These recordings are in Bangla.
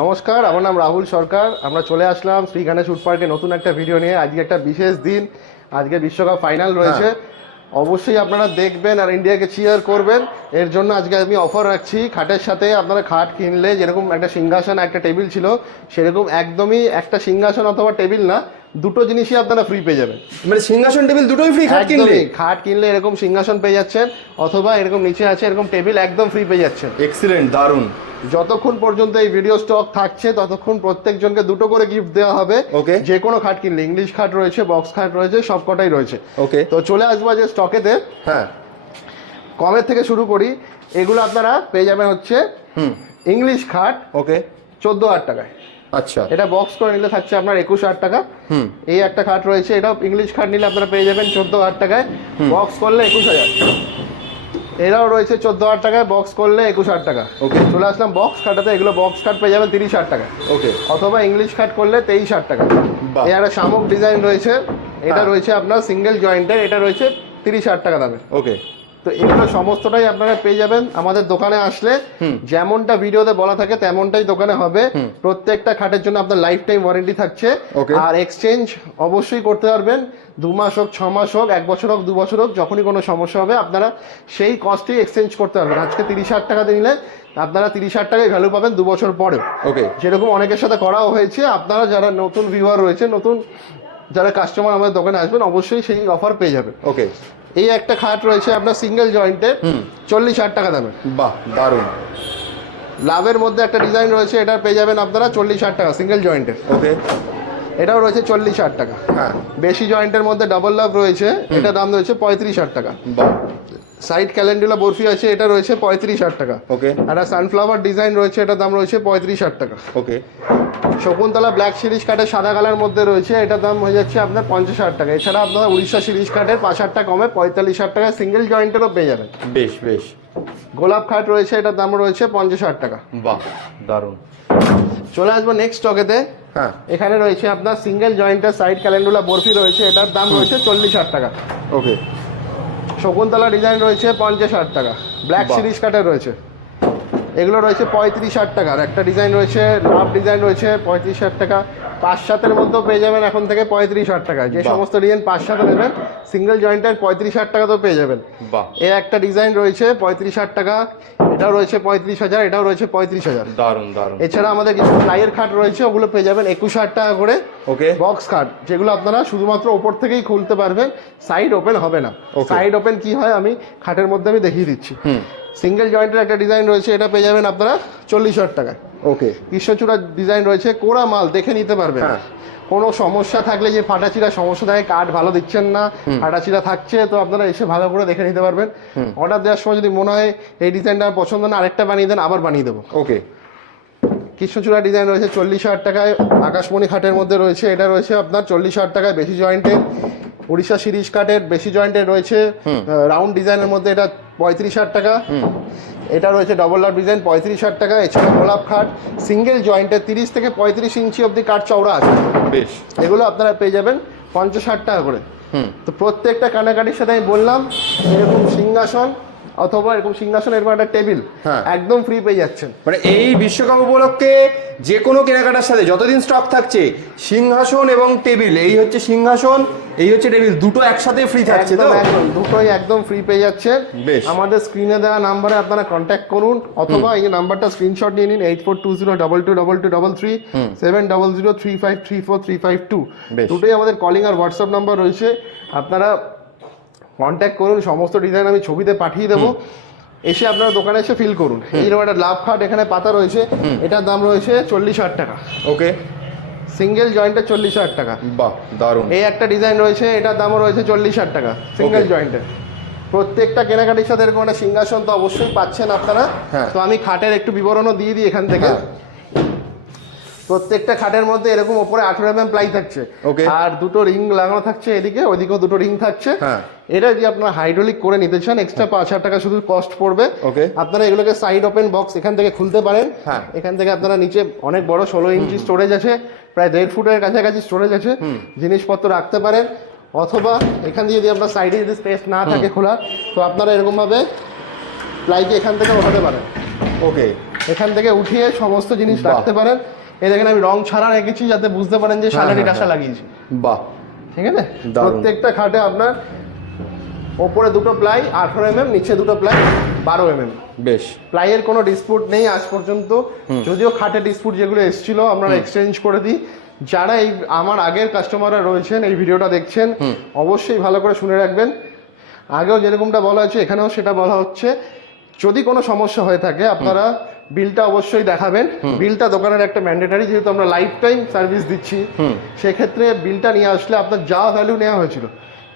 নমস্কার আমার নাম রাহুল সরকার। আমরা চলে আসলাম শ্রী গণেশ উড পার্কে নতুন একটা ভিডিও নিয়ে। আজকে একটা বিশেষ দিন। আজকে বিশ্বকাপ ফাইনাল রয়েছে। অবশ্যই আপনারা দেখবেন আর ইন্ডিয়াকে চিয়ার করবেন। এর জন্য আজকে আমি অফার রাখছি। খাটের সাথে আপনারা খাট কিনলে যেরকম একটা সিংহাসন একটা টেবিল ছিল সেরকম একদমই একটা সিংহাসন অথবা টেবিল না। দুটো জিনিসই আপনারা ফ্রি পেয়ে যাবেন। মানে সিংহাসন টেবিল দুটোই ফ্রি খাট কিনলে? খাট কিনলে এরকম সিংহাসন পেয়ে যাচ্ছেন অথবা এরকম নিচে আছে এরকম টেবিল একদম ফ্রি পেয়ে যাচ্ছেন। এক্সিলেন্ট দারুণ যতক্ষণ পর্যন্ত এই ভিডিও স্টক থাকছে ততক্ষণ প্রত্যেকজনকে দুটো করে গিফট দেওয়া হবে। ওকে যে কোনো খাট কিনলে ইংলিশ খাট রয়েছে বক্স খাট রয়েছে সব কটাই রয়েছে। ওকে তো চলে আসব যে স্টকেতে হ্যাঁ। কমের থেকে শুরু করি? এগুলো আপনারা পেয়ে যাবেন হচ্ছে হুম। ইংলিশ খাট ওকে চোদ্দ হাজার টাকায়। আচ্ছা। এটা বক্স করে নিলে থাকছে আপনার একুশ হাজার টাকা। হুম। এই একটা খাট রয়েছে এটাও ইংলিশ খাট নিলে আপনারা পেয়ে যাবেন চোদ্দ হাজার টাকায়। বক্স করলে একুশ হাজার। এরাও রয়েছে চোদ্দ হাজার টাকায় বক্স করলে একুশ হাজার টাকা। ওকে চলে আসলাম বক্স খাটাতে এগুলো বক্স খাট পেয়ে যাবেন তিরিশ হাজার টাকা। ওকে অথবা ইংলিশ খাট করলে তেইশ হাজার টাকা। এই একটা শামুক ডিজাইন রয়েছে। এটা হ্যাঁ। রয়েছে আপনার সিঙ্গেল জয়েন্টের এটা রয়েছে তিরিশ হাজার টাকা দামে। ওকে তো এগুলো সমস্তটাই আপনারা পেয়ে যাবেন। আমাদের দোকানে আসলে যেমনটা ভিডিওতে বলা থাকে তেমনটাই দোকানে হবে। প্রত্যেকটা খাটের জন্য আপনার লাইফ টাইম ওয়ারেন্টি থাকছে আর এক্সচেঞ্জ অবশ্যই করতে পারবেন। দু মাস হোক ছ মাস হোক এক বছর হোক দু বছর হোক যখনই কোনো সমস্যা হবে আপনারা সেই কস্টেই এক্সচেঞ্জ করতে পারবেন। আজকে তিরিশ হাজার টাকা নিলে আপনারা তিরিশ হাজার টাকায় ভ্যালু পাবেন দু বছর পরে ওকে। যেরকম অনেকের সাথে করাও হয়েছে আপনারা যারা নতুন ভিউয়ার রয়েছে নতুন যারা কাস্টমার আমাদের দোকানে আসবেন অবশ্যই সেই অফার পেয়ে যাবে ওকে। এই একটা খাট রয়েছে আপনার সিঙ্গেল জয়েন্টে চল্লিশ হাজার টাকা দামে বাহ দারুণ। লাভের মধ্যে একটা ডিজাইন রয়েছে এটা পেয়ে যাবেন আপনারা চল্লিশ হাজার টাকা সিঙ্গেল জয়েন্টের ওকে এটাও রয়েছে চল্লিশ হাজার টাকা। হ্যাঁ। বেশি জয়েন্টের মধ্যে ডাবল লাভ রয়েছে এটা দাম রয়েছে পঁয়ত্রিশ হাজার টাকা। বাহ। সাইড ক্যালেন্ডুলা বরফি আছে এটা রয়েছে পঁয়ত্রিশ হাজার টাকা। ওকে একটা সানফ্লাওয়ার ডিজাইন রয়েছে এটার দাম রয়েছে পঁয়ত্রিশ হাজার টাকা। ওকে শকুন্তলা ব্ল্যাক সিরিজ কার্ডের সাদা কালার মধ্যে রয়েছে এটার দাম হয়ে যাচ্ছে আপনার পঞ্চাশ হাজার টাকা। এছাড়া আপনারা উড়িষ্যা সিরিজ কার্ডের পাঁচ হাজার টাকা কমে পঁয়তাল্লিশ হাজার টাকা সিঙ্গেল জয়েন্টেরও পেয়ে যাবেন। বেশ বেশ। গোলাপ খাট রয়েছে এটার দাম রয়েছে পঞ্চাশ হাজার টাকা। বাহ দারুণ। চলে আসব নেক্সট স্টকেতে হ্যাঁ। এখানে রয়েছে আপনার সিঙ্গেল জয়েন্টের সাইড ক্যালেন্ডুলা বরফি রয়েছে এটার দাম রয়েছে চল্লিশ হাজার টাকা। ওকে শকুন্তলা ডিজাইন রয়েছে পঞ্চাশ হাজার টাকা। ব্ল্যাক। সিরিজ কাটের রয়েছে। এগুলো রয়েছে পঁয়ত্রিশ হাজার টাকার। একটা ডিজাইন রয়েছে লাভ ডিজাইন রয়েছে পঁয়ত্রিশ হাজার টাকা। পাঁচ সাতের মধ্যেও পেয়ে যাবেন এখন থেকে পঁয়ত্রিশ হাজার টাকা যে সমস্ত ডিজাইন পাঁচ সাতে নেবেন সিঙ্গেল জয়েন্টের পঁয়ত্রিশ হাজার টাকা তো পেয়ে যাবেন। বাহ। এর একটা ডিজাইন রয়েছে পঁয়ত্রিশ হাজার টাকা এটাও রয়েছে পঁয়ত্রিশ হাজার এটাও রয়েছে পঁয়ত্রিশ হাজার। দারুণ দারুণ এছাড়া আমাদের কিছু প্লাইয়ের খাট রয়েছে ওগুলো পেয়ে যাবেন একুশ হাজার টাকা করে। ওকে বক্স খাট যেগুলো আপনারা শুধুমাত্র ওপর থেকেই খুলতে পারবেন সাইড ওপেন হবে না। সাইড ওপেন কি হয় আমি খাটের মধ্যে আমি দেখিয়ে দিচ্ছি। সিঙ্গেল জয়েন্টের একটা ডিজাইন রয়েছে এটা পেয়ে যাবেন আপনারা চল্লিশ হাজার টাকায়। ওকে কৃষ্ণচূড়ার ডিজাইন রয়েছে কোরা মাল দেখে নিতে পারবেন। হ্যাঁ। কোনো সমস্যা থাকলে যে ফাটাচিরা সমস্যা থাকে কাঠ ভালো দিচ্ছেন না ফাটাচিরা থাকছে তো আপনারা এসে ভালো করে দেখে নিতে পারবেন। অর্ডার দেওয়ার সময় যদি মনে হয় এই ডিজাইনটা পছন্দ না আরেকটা বানিয়ে দেন আবার বানিয়ে দেবো। ওকে কৃষ্ণচূড়া ডিজাইন রয়েছে চল্লিশ হাজার টাকায় আকাশমণি খাটের মধ্যে রয়েছে এটা রয়েছে আপনার চল্লিশ হাজার টাকায় বেশি জয়েন্টের উড়িষ্যা সিরিজ কাটের বেশি জয়েন্টের রয়েছে রাউন্ড ডিজাইনের মধ্যে এটা পঁয়ত্রিশ হাজার টাকা। এটা রয়েছে ডবল লাভ ডিজাইন পঁয়ত্রিশ হাজার টাকা এছাড়া গোলাপ খাট সিঙ্গেল জয়েন্টের তিরিশ থেকে পঁয়ত্রিশ ইঞ্চি অবধি কাঠ চওড়া আছে। বেশ। এগুলো আপনারা পেয়ে যাবেন পঞ্চাশ ষাট টাকা করে। হুম। তো প্রত্যেকটা কানাকাটির সাথে আমি বললাম এরকম সিংহাসন অথবা এরকম সিংহাসন এরকম একটা টেবিল হ্যাঁ। একদম ফ্রি পেয়ে যাচ্ছেন মানে এই বিশ্বকাপ উপলক্ষে যে কোনো কেনাকাটার সাথে যতদিন স্টক থাকছে সিংহাসন এবং টেবিল এই হচ্ছে সিংহাসন এই হচ্ছে টেবিল দুটো একসাথে ফ্রি থাকছে তো একদম দুটোই একদম ফ্রি পেয়ে যাচ্ছে বেশ। আমাদের স্ক্রিনে দেওয়া নাম্বারে আপনারা কন্ট্যাক্ট করুন অথবা এই নাম্বারটা স্ক্রিনশট নিয়ে নিন eight four two zero double two double two double three seven double zero three five three four three five two. দুটোই আমাদের কলিং আর হোয়াটসঅ্যাপ নাম্বার রয়েছে আপনারা কন্ট্যাক্ট করুন সমস্ত ডিজাইন আমি ছবিতে পাঠিয়ে দেবো। এসে আপনারা দোকানে এসে ফিল করুন। এইরকম একটা লাভ খাট এখানে পাতা রয়েছে। এটার দাম রয়েছে চল্লিশ হাজার টাকা। ওকে। সিঙ্গেল জয়েন্টে চল্লিশ হাজার টাকা। বাহ দারুণ। এই একটা ডিজাইন রয়েছে এটার দামও রয়েছে চল্লিশ হাজার টাকা সিঙ্গেল. জয়েন্টের প্রত্যেকটা কেনাকাটির সাথে এরকম একটা সিংহাসন তো অবশ্যই পাচ্ছেন আপনারা। হ্যাঁ। তো আমি খাটের একটু বিবরণও দিয়ে দিই এখান থেকে। হ্যাঁ। প্রত্যেকটা খাটের মধ্যে এরকম ওপরে আঠেরো এম প্লাই থাকছে. আর দুটো রিং লাগানো থাকছে এদিকে ওইদিকেও দুটো রিং থাকছে। হ্যাঁ। এটা যদি আপনার হাইড্রোলিক করে নিতে চান এক্সট্রা পাঁচ হাজার টাকা শুধু কস্ট পড়বে. আপনারা এগুলোকে সাইড ওপেন বক্স এখান থেকে খুলতে পারেন। হ্যাঁ। এখান থেকে আপনারা নিচে অনেক বড় ষোলো ইঞ্চি স্টোরেজ আছে প্রায় দেড় ফুটের কাছাকাছি স্টোরেজ আছে। জিনিসপত্র রাখতে পারেন। অথবা এখান দিয়ে যদি আপনার সাইডে যদি স্পেস না থাকে খোলা তো আপনারা এরকমভাবে প্লাইকে এখান থেকে ওঠাতে পারেন। ওকে এখান থেকে উঠিয়ে সমস্ত জিনিস রাখতে পারেন। এই দেখেন আমি রং ছাড়া রেখেছি যাতে বুঝতে পারেন যে হ্যাঁ, কাঁসা হ্যাঁ। লাগিয়েছি। বাহ। ঠিক আছে। প্রত্যেকটা খাটে আপনার ওপরে দুটো প্লাই আঠারো এম নিচে দুটো প্লাই বারো এম বেশ। প্লাইয়ের কোনো ডিসপুট নেই আজ পর্যন্ত। যদিও খাটে ডিসপুট যেগুলো এসেছিল আমরা এক্সচেঞ্জ করে দিই। যারা এই আমার আগের কাস্টমাররা রয়েছেন এই ভিডিওটা দেখছেন অবশ্যই ভালো করে শুনে রাখবেন। আগেও যেরকমটা বলা হয়েছে এখানেও সেটা বলা হচ্ছে। যদি কোনো সমস্যা হয়ে থাকে আপনারা বিলটা অবশ্যই দেখাবেন। বিলটা দোকানের একটা ম্যান্ডেটারি যেহেতু আমরা লাইফ টাইম সার্ভিস দিচ্ছি সেক্ষেত্রে বিলটা নিয়ে আসলে আপনার যা ভ্যালু নেওয়া হয়েছিল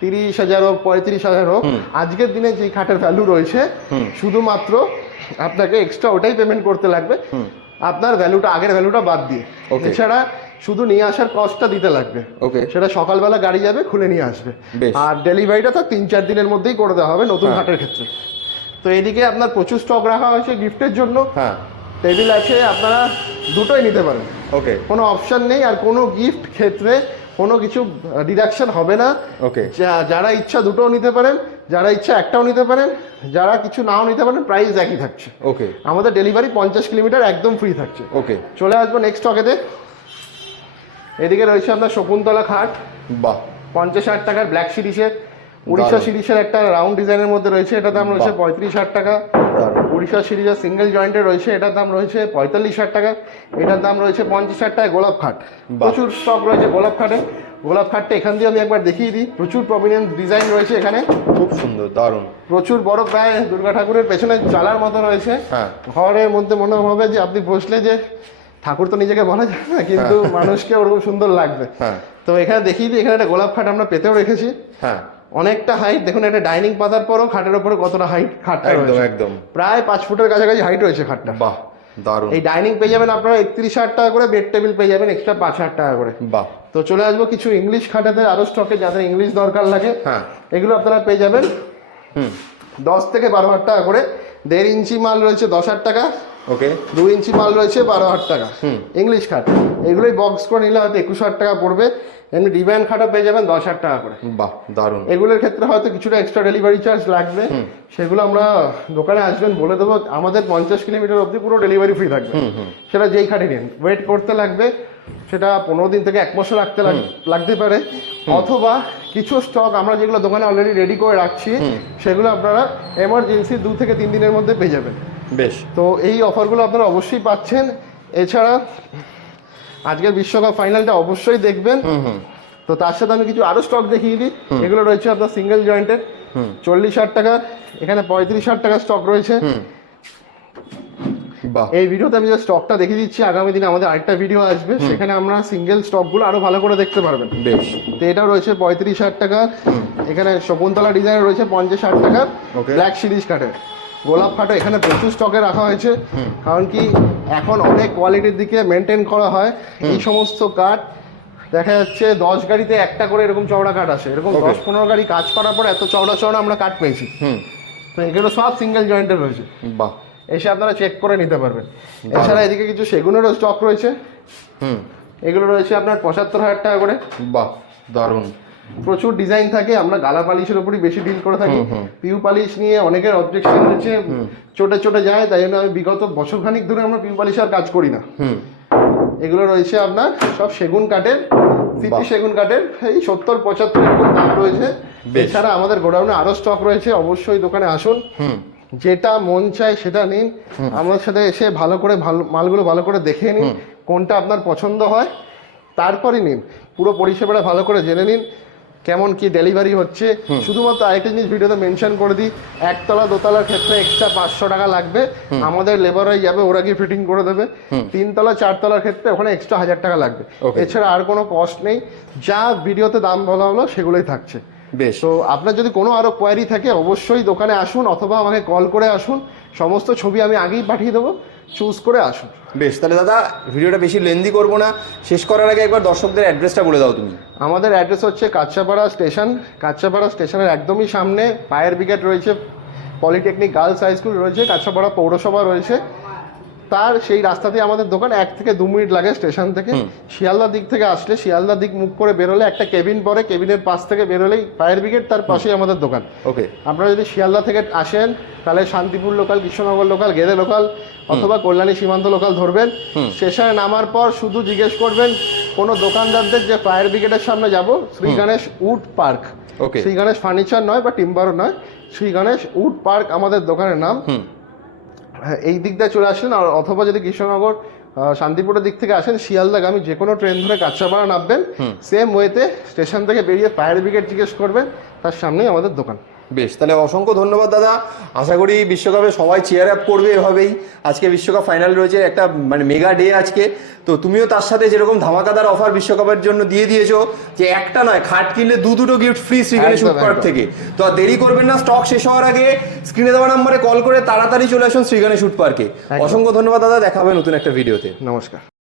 তিরিশ হাজার হোক পঁয়ত্রিশ হাজার হোক আজকের দিনে যে খাটের ভ্যালু রয়েছে শুধুমাত্র আপনাকে এক্সট্রা ওটাই পেমেন্ট করতে লাগবে। আপনার ভ্যালুটা আগের ভ্যালুটা বাদ দিয়ে. এছাড়া শুধু নিয়ে আসার কস্টটা দিতে লাগবে। ওকে সেটা সকালবেলা গাড়ি যাবে খুলে নিয়ে আসবে। আর ডেলিভারিটা তো তিন চার দিনের মধ্যেই করে দেওয়া হবে নতুন হ্যাঁ। হাটের ক্ষেত্রে। তো এদিকে আপনার প্রচুর স্টক রাখা হয়েছে গিফটের জন্য। হ্যাঁ। টেবিল আছে আপনারা দুটোই নিতে পারেন। ওকে কোনো অপশন নেই আর কোনো গিফট ক্ষেত্রে কোনো কিছু ডিডাকশন হবে না। ওকে যারা ইচ্ছা দুটোও নিতে পারেন যারা ইচ্ছা একটাও নিতে পারেন যারা কিছু নাও নিতে পারেন প্রাইস একই থাকছে। ওকে আমাদের ডেলিভারি পঞ্চাশ কিলোমিটার একদম ফ্রি থাকছে। ওকে চলে আসব নেক্সট টকেতে এদিকে রয়েছে আপনার শকুন্তলা খাট। বাহ। পঞ্চাশ ষাট টাকার ব্ল্যাক সিরিজের উড়িষ্যা সিরিজের একটা রাউন্ড ডিজাইনের মধ্যে রয়েছে এটার দাম রয়েছে পঁয়ত্রিশ ষাট টাকা। উড়িষ্যা সিরিজের সিঙ্গেল জয়েন্টের রয়েছে এটার দাম রয়েছে পঁয়তাল্লিশ হাজার টাকা। এটার দাম রয়েছে পঞ্চাশ ষাট টাকা গোলাপ খাট। প্রচুর স্টক রয়েছে গোলাপ খাটে। গোলাপ খাটটা এখান দিয়ে আমি একবার দেখিয়ে দিই। প্রচুর প্রমিনেন্ট ডিজাইন রয়েছে এখানে। খুব সুন্দর দারুণ। প্রচুর বড় প্রায় দুর্গা ঠাকুরের পেছনে চালার মতো রয়েছে। হ্যাঁ। ঘরের মধ্যে মনে হবে যে আপনি বসলে যে ঠাকুর তো নিজেকে বলা যায় না কিন্তু মানুষকে ওরকম সুন্দর লাগবে। হ্যাঁ। তো এখানে দেখিয়ে দিই এখানে একটা গোলাপ খাট আমরা পেতেও রেখেছি। হ্যাঁ। অনেকটা হাইট দেখুন একটা ডাইনিং পাতার পরও খাটের উপরে কতটা হাইট খাটটা একদম একদম। প্রায় পাঁচ ফুটের কাছাকাছি হাইট রয়েছে খাটটা। বাহ দারুণ। এই ডাইনিং পেয়ে যাবেন আপনারা একত্রিশ হাজার টাকা করে বেড টেবিল পেয়ে যাবেন এক্সট্রা পাঁচ হাজার টাকা করে। বাহ। তো চলে আসব কিছু ইংলিশ খাটাতে আরও স্টকে যাদের ইংলিশ দরকার লাগে হ্যাঁ। এগুলো আপনারা পেয়ে যাবেন। হুম। দশ থেকে বারো হাজার টাকা করে দেড় ইঞ্চি মাল রয়েছে দশ হাজার টাকা। ওকে। দু ইঞ্চি মাল রয়েছে বারো হাজার টাকা। ইংলিশ খাট। এগুলোই বক্স করে নিলে হয়তো একুশ হাজার টাকা পড়বে। এমনি ডিভাইন খাটও পেয়ে যাবেন দশ হাজার টাকা করে। বাহ দারুণ। এগুলোর ক্ষেত্রে হয়তো কিছুটা এক্সট্রা ডেলিভারি চার্জ লাগবে। সেগুলো আমরা দোকানে আসবেন বলে দেবো। আমাদের পঞ্চাশ কিলোমিটার অবধি পুরো ডেলিভারি ফ্রি থাকবে। সেটা যেই খাটে নিন। ওয়েট করতে লাগবে। সেটা পনেরো দিন থেকে এক মাসও রাখতে লাগ- লাগতে পারে। অথবা কিছু স্টক আমরা যেগুলো দোকানে অলরেডি রেডি করে রাখছি সেগুলো আপনারা এমার্জেন্সি দু থেকে তিন দিনের মধ্যে পেয়ে যাবেন। বেশ। তো এই অফারগুলো আপনারা অবশ্যই পাচ্ছেন। এছাড়া আজকের বিশ্বকাপ ফাইনালটা অবশ্যই দেখবেন। তো তার সাথে আমি কিছু আরও স্টক দেখিয়ে দিই। এগুলো রয়েছে আপনার সিঙ্গেল জয়েন্টের চল্লিশ হাজার টাকা এখানে পঁয়ত্রিশ হাজার টাকা স্টক রয়েছে। বাহ। এই ভিডিওতে আমি যে স্টকটা দেখিয়ে দিচ্ছি। আগামী দিনে আমাদের আরেকটা ভিডিও আসবে। সেখানে আমরা সিঙ্গেল স্টকগুলো আরও ভালো করে দেখতে পারবেন। বেশ। তো এটা রয়েছে পঁয়ত্রিশ হাজার টাকা। এখানে শকুন্তলা ডিজাইন রয়েছে পঞ্চাশ হাজার টাকা. ব্ল্যাক সিরিজ কাঠের গোলাপ খাটো এখানে প্রচুর স্টকে রাখা হয়েছে। কারণ কি এখন অনেক কোয়ালিটির দিকে মেনটেন করা হয়। এই সমস্ত কাঠ দেখা যাচ্ছে দশ গাড়িতে একটা করে এরকম চওড়া কাঠ আসে এরকম দশ পনেরো গাড়ি কাজ করার পর এত চওড়া চওড়া আমরা কাঠ পেয়েছি। তো এগুলো সব সিঙ্গেল জয়েন্টের রয়েছে। বাহ। এসে আপনারা চেক করে নিতে পারবেন। এছাড়া এদিকে কিছু সেগুনেরও স্টক রয়েছে। হুম। এগুলো রয়েছে আপনার পঁচাত্তর হাজার টাকা করে। বাহ দারুণ। প্রচুর ডিজাইন থাকে আমরা গালা পালিশের উপরই বেশি ডিল করে থাকি। পিউ পালিশ নিয়ে অনেকের অবজেকশন রয়েছে চোটে চোটে যায় তাই জন্য আমি বিগত বছর খানিক ধরে আমরা পিউ পালিশ আর কাজ করি না। এগুলো রয়েছে আপনার সব সেগুন কাঠের সিপি সেগুন কাঠের এই সত্তর পঁচাত্তর এরকম দাম রয়েছে। এছাড়া আমাদের গোডাউনে আরও স্টক রয়েছে অবশ্যই দোকানে আসুন। যেটা মন চায় সেটা নিন। আমার সাথে এসে ভালো করে ভালো মালগুলো ভালো করে দেখে নিন কোনটা আপনার পছন্দ হয়। তারপরে নিন পুরো পরিষেবাটা ভালো করে জেনে নিন। কেমন কি ডেলিভারি হচ্ছে শুধুমাত্র আরেকটা জিনিস ভিডিওতে মেনশন করে দিই একতলা দোতলার ক্ষেত্রে এক্সট্রা পাঁচশো টাকা লাগবে আমাদের লেবাররাই যাবে ওরা গিয়ে ফিটিং করে দেবে তিনতলা চারতলার ক্ষেত্রে ওখানে এক্সট্রা হাজার টাকা লাগবে. এছাড়া আর কোনো কস্ট নেই যা ভিডিওতে দাম বলা হলো সেগুলোই থাকছে। বেশ। তো আপনার যদি কোনো আরও কোয়ারি থাকে অবশ্যই দোকানে আসুন অথবা আমাকে কল করে আসুন সমস্ত ছবি আমি আগেই পাঠিয়ে দেবো। চুজ করে আসুন। বেশ তাহলে দাদা ভিডিওটা বেশি লেন্দি করব না। শেষ করার আগে একবার দর্শকদের অ্যাড্রেসটা বলে দাও তুমি। আমাদের অ্যাড্রেস হচ্ছে কাচ্চাপাড়া স্টেশন কাচ্চাপাড়া স্টেশনের একদমই সামনে পায়ের ব্রিগেড রয়েছে। পলিটেকনিক গার্লস হাই স্কুল রয়েছে কাচ্চাপাড়া পৌরসভা রয়েছে। তার সেই রাস্তাতে আমাদের দোকান এক থেকে দু মিনিট লাগে স্টেশন থেকে। শিয়ালদা দিক থেকে আসলে শিয়ালদা দিক মুখ করে বেরোলে একটা কেবিন পরে কেবিনের পাশ থেকে বেরোলেই ফায়ার ব্রিগেড তার পাশেই আমাদের দোকান। ওকে। আপনারা যদি শিয়ালদা থেকে আসেন তাহলে Shantipur local Krishnanagar local Gede local অথবা কল্যাণী সীমান্ত লোকাল ধরবেন। স্টেশনে নামার পর শুধু জিজ্ঞেস করবেন কোনো দোকানদারদের যে ফায়ার ব্রিগেডের সামনে যাব Shri Ganesh wood park. Okay. Shri Ganesh furniture নয় বা টিম্বারও নয় শ্রী গণেশ উড পার্ক আমাদের দোকানের নাম। এই দিক দিয়ে চলে আসেন আর অথবা যদি কৃষ্ণনগর শান্তিপুরের দিক থেকে আসেন শিয়ালদাগামী যে কোনো ট্রেন ধরে কাঁচাপাড়া নামবেন। সেম ওয়েতে স্টেশন থেকে বেরিয়ে ফায়ার ব্রিগেড জিজ্ঞেস করবেন তার সামনেই আমাদের দোকান। বেশ তাহলে অসংখ্য ধন্যবাদ দাদা। আশা করি বিশ্বকাপে সবাই চেয়ার আপ করবে এভাবেই। আজকে বিশ্বকাপ ফাইনাল রয়েছে একটা মানে মেগা ডে আজকে। তো তুমিও তার সাথে যেরকম ধামাকাদার অফার বিশ্বকাপের জন্য দিয়ে দিয়েছ যে একটা নয় খাট কিনলে দু দুটো গিফট ফ্রি ফুড পার্ক থেকে। তো আর দেরি করবেন না স্টক শেষ হওয়ার আগে স্ক্রিনে দেওয়া নাম্বারে কল করে তাড়াতাড়ি চলে আসুন শ্রীগণেশ ফুড পার্কে অসংখ্য ধন্যবাদ দাদা দেখা হবে নতুন একটা ভিডিওতে নমস্কার।